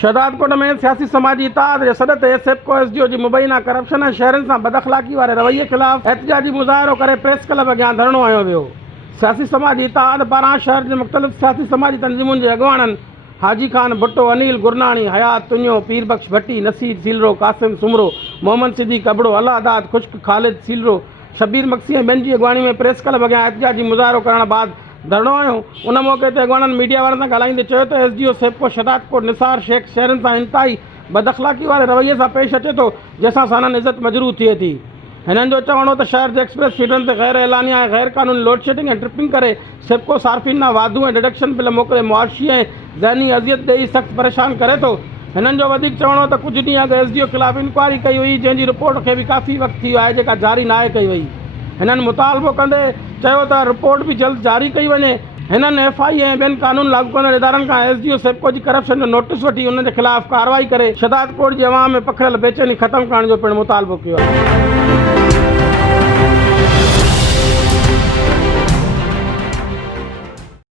शहदादकोट में सियासी समाजी इत्याद जे सॾ ते सैपको एसडीओ जी मुबैना करप्शन ऐं शहरनि सां बदखलाक़ी वारे रवैये ख़िलाफ़ एहतजाजी मुज़ाहिरो करे प्रेस क्लब अॻियां धरणो हयो वियो। सियासी समाजी इत्याद पारां शहर जे मुख़्तलिफ़ सियासी समाजी तंज़ीमुनि जे अॻवाननि हाजी खान भुट्टो, अनिल गुरनाणी, हयात तुन्यो, पीरबख्श भट्टी, नसीर सीलरो, कासिम सुमरो, मोहम्मद सिद्दीक़ कबड़ो, अलादाद खुश्क, खालिद सीलरो, शबीर मक्सी ऐं ॿियनि जी अॻवानी में प्रेस क्लब अॻियां एहतजाजी मुज़ाहिरो करण बाद धरणो आयो। उन मौक़े ते अॻवाननि मीडिया वारनि सां ॻाल्हाईंदे चयो त एसडीओ सैपको शहदादकोट निसार शेख शहरनि सां इंतिहाई बदखलाक़ी वारे रवैये सां पेश अचे थो, जंहिंसां साननि इज़त मजरूह थिए थी। हिननि जो चवणो त शहर जे एक्सप्रेस फीडरनि ते गैर एलानिया ऐं गैर कानूनी लोड शेडिंग ऐं ट्रिपिंग करे सैपको सार्फिन ॾांहुं वाधू ऐं डिडक्शन बिल मोकिले मुआशी ऐं ज़हनी अज़ियत ॾेई सख़्तु परेशान करे थो। हिननि जो वधीक चवणो त कुझु ॾींहं अॻु एसडीओ ख़िलाफ़ इंक्वायरी कई हुई, जंहिंजी रिपोर्ट खे बि काफ़ी वक़्तु थी वियो आहे, जेका जारी नाहे कई वई। हिननि मुतालबो कंदे चयो त रिपोर्ट बि जल्द जारी कई वञे। हिननि एफआई ऐं ॿियनि कानून लागू कंदड़ इदारनि खां एसडीओ सैपको जी करप्शन जो नोटिस वठी उन जे ख़िलाफ़ कार्रवाई करे शहदादकोट जे अवाम में पखिड़ियल बेचैनी ख़तमु करण जो पिणु मुतालबो कयो आहे।